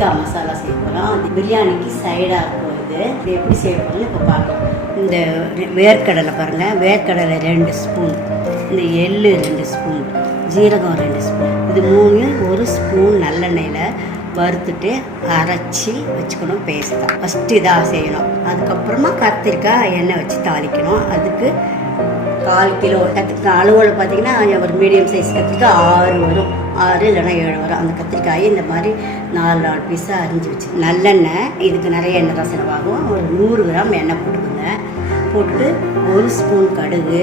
கத்திரிக்காய் மசாலா செய்ய போகிறோம். அது பிரியாணிக்கு சைடாக இருக்கும். இது எப்படி செய்ய போகிறோம்னு இப்போ பார்க்கலாம். இந்த வேர்க்கடலை பாருங்கள், வேர்க்கடலை 2 ஸ்பூன், இந்த எள்ளு 2 ஸ்பூன், ஜீரகம் 2 ஸ்பூன், இது 3 1 ஸ்பூன் நல்லெண்ணெயில் வறுத்துட்டு அரைச்சி வச்சுக்கணும். பேஸ்ட்டாக ஃபஸ்ட்டு இதாக செய்யணும். அதுக்கப்புறமா கத்திரிக்காய் எண்ணெய் வச்சு தாளிக்கணும். அதுக்கு 1/4 கிலோ கத்திரிக்காய் அளவில் பார்த்தீங்கன்னா ஒரு மீடியம் சைஸ் கத்திரிக்காய் 6 வரும், 6 இல்லைன்னா 7 வரும். அந்த கத்திரிக்காயை இந்த மாதிரி 4 பீஸாக அரிஞ்சு வச்சு நல்லெண்ணெய், இதுக்கு நிறைய எண்ணெய் தான் செலவாகும். ஒரு 100 கிராம் எண்ணெய் போட்டுக்கோங்க. போட்டுட்டு 1 ஸ்பூன் கடுகு,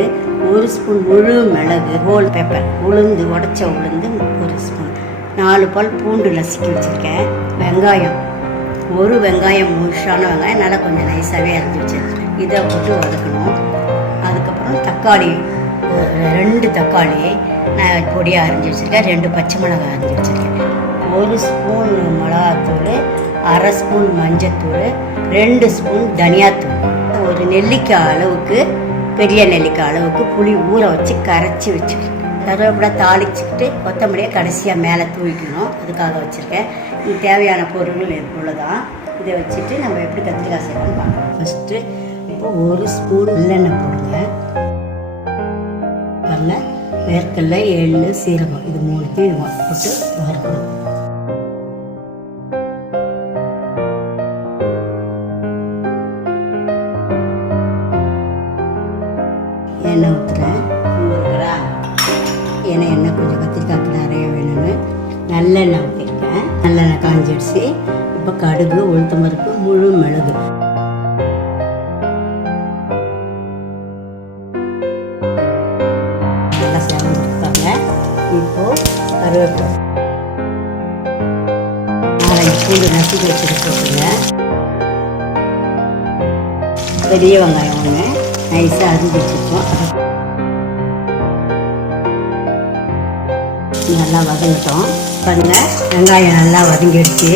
1 ஸ்பூன் முழு மிளகு, ஹோல் பெப்பர், உளுந்து, உடச்ச உளுந்து 1 ஸ்பூன், 4 பல் பூண்டு நசுக்கி வச்சுருக்கேன். வெங்காயம், 1 வெங்காயம், முழுசான வெங்காயம் நல்லா கொஞ்சம் நைஸாகவே அரைஞ்சி வச்சுருக்கேன். இதை போட்டு வதக்கணும். அதுக்கப்புறம் தக்காளி, 2 தக்காளி நான் பொடியாக அரைஞ்சி வச்சுருக்கேன். 2 பச்சை மிளகாய் அரைஞ்சி வச்சுருக்கேன். 1 ஸ்பூன் மிளகாத்தூள், 1/2 ஸ்பூன் மஞ்சத்தூள், 2 ஸ்பூன் தனியாத்தூள், ஒரு நெல்லிக்காய் அளவுக்கு, பெரிய நெல்லிக்காய் அளவுக்கு புளி ஊற வச்சு கரைச்சி வச்சுருக்கேன். கருவேப்பிலை தாளிச்சுக்கிட்டு கொத்தமல்லியை கடைசியாக மேலே தூவிக்கணும். அதுக்காக வச்சுருக்கேன். இது தேவையான பொருள்கள் இவ்வளோதான். இதை வச்சுட்டு நம்ம எப்படி கத்திரிக்காய் செய்யணும்னு பார்க்கலாம். ஃபஸ்ட்டு இப்போ 1 ஸ்பூன் நல்லெண்ணெய் போடுங்க. பாருங்க, வேர்க்கடலை, எள்ளு, சீரகம், இது 3த்தையும் போட்டு வறுக்கணும். எண்ணெய் ஊற்றுறேன். 100 கிராம் எண்ணெய் கொஞ்சம் கத்திரிக்காய்க்கு நிறைய வேணும்னு நல்லெண்ணெய் ஊற்றிருக்கேன். நல்லெண்ணெய் காஞ்சிடுச்சு. இப்போ கடுகு, உளுத்தம் பருப்பு, முழு மிளகு, நல்லா சேர்ந்துருக்காங்க. இப்போது கருவேப்பிலை, 4 பூண்டு நசுக்கி வச்சுட்டு போட்டுங்க. பெரிய வெங்காயம் 1 நைஸாக அரிஞ்சு வச்சுருக்கோம். நல்லா வதங்கிட்டோம். பாருங்கள், வெங்காயம் நல்லா வதங்கிடுச்சு.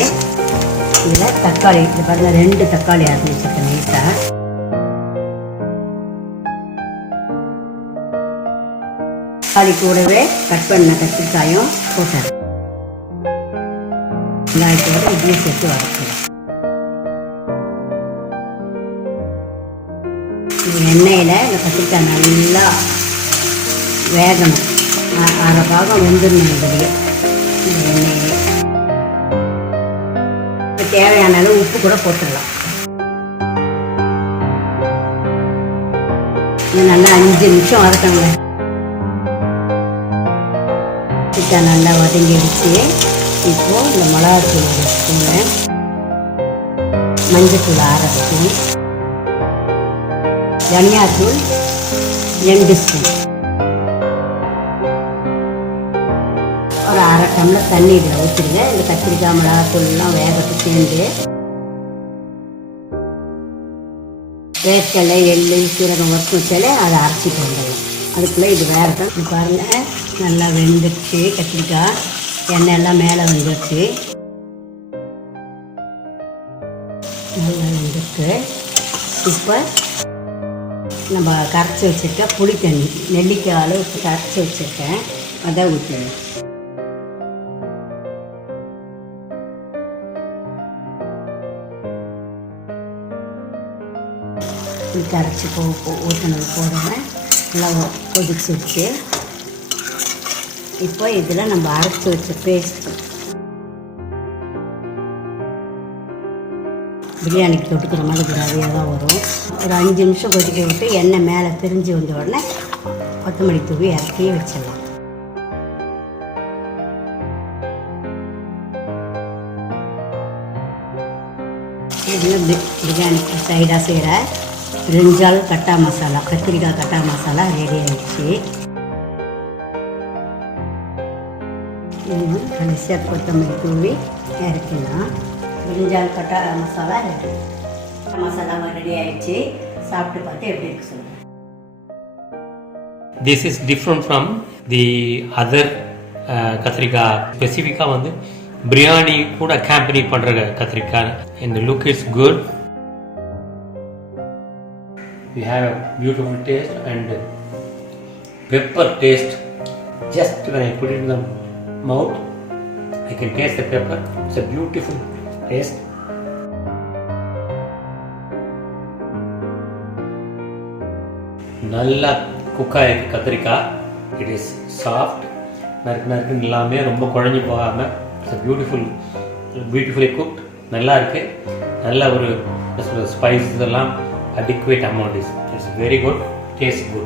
இதில் தக்காளி, இது பாருங்கள், 2 தக்காளி அரிஞ்சு வச்சுருக்கேன் நைஸாக. தக்காளி கூடவே கட் பண்ண கத்திரிக்காயும் போட்டேன். வெங்காயத்தோட இதையும் சேர்த்து வதக்குறேன். எண்ணெயில் இந்த கத்திரிக்காய் நல்லா வேகணும். 1/2 பாகம் வெந்துடணும். இதுலேயே இந்த எண்ணெயிலே தேவையான அளவு உப்பு கூட போட்டுடலாம். இது நல்லா 5 நிமிஷம் வதக்கணுங்க. கத்திரிக்காய் நல்லா வதங்கிடுச்சு. இப்போது இந்த மிளகாத்தூள் 1 ஸ்பூனு, மஞ்சத்தூள் 1/2 ஸ்பூன், தனியாத்தூள் 2 ஸ்பூன், ஒரு 1/2 டம்ளர் தண்ணி இதில் ஊற்றிடுங்க. இந்த கத்திரிக்காய் மிளகாத்தூள்லாம் வேகட்டு சேர்ந்து. வேர்க்கடலை, எள்ளு, சீரகம் வறுத்து வச்சாலே அதை அரைச்சிட்டு வந்துடலாம். அதுக்குள்ளே இது வேகட்டும். இது பாருங்கள், நல்லா வெந்துடுச்சு. கத்திரிக்காய் எண்ணெய் எல்லாம் மேலே வந்துடுச்சு. நல்லா வெந்துருக்கு. இப்போ நம்ம கரைச்சி வச்சுருக்க புளி தண்ணி, நெல்லிக்காய் அளவுக்கு கரைச்சி வச்சுருக்கேன், அதை ஊற்றிடுவேன். புளி கரைச்சி ஊற்றினது போடுவேன். நல்லா கொதிச்சிருச்சு. இப்போ இதில் நம்ம அரைச்சி வச்ச பேஸ்ட், பிரியாணிக்கு தொட்டுக்கிற மாதிரி கிராவியாக தான் வரும். ஒரு 5 நிமிஷம் கொதிக்க விட்டு எண்ணெய் மேலே பிரிஞ்சு வந்த உடனே கொத்தமல்லி தூவி இறக்கி வச்சிடலாம். இதில் பிரியாணிக்கு சைடாக செய்கிற பிரிஞ்சால் கட்டா மசாலா, கத்திரிக்காய் கட்டா மசாலா ரெடி ஆகிடுச்சு. கடைசியாக கொத்தமல்லி தூவி இறக்கலாம். பிரிஞ்சால் கட்டா மசாலா ரெடி. மசாலாவை ரெடி ஆகிடுச்சு. சாப்பிட்டு பார்த்து எப்படி இருக்கு சொல்லுங்கள். This is different from the other கத்திரிக்காய். ஸ்பெசிஃபிக்காக வந்து பிரியாணி கூட அக்காம்பனி பண்ணுற கத்திரிக்காய். And the look is good. We have a beautiful taste and pepper taste. Just when I put it in the mouth, I can taste the pepper. It's a beautiful taste. நல்லா குக்காக இருக்குது கத்திரிக்காய். It is soft, நறுக்குன்னு எல்லாமே ரொம்ப குழஞ்சி போகாமல் it's beautifully cooked. நல்லா இருக்குது. நல்ல ஒரு ஸ்பைஸ் இதெல்லாம் adequate amount. It's very good, taste good.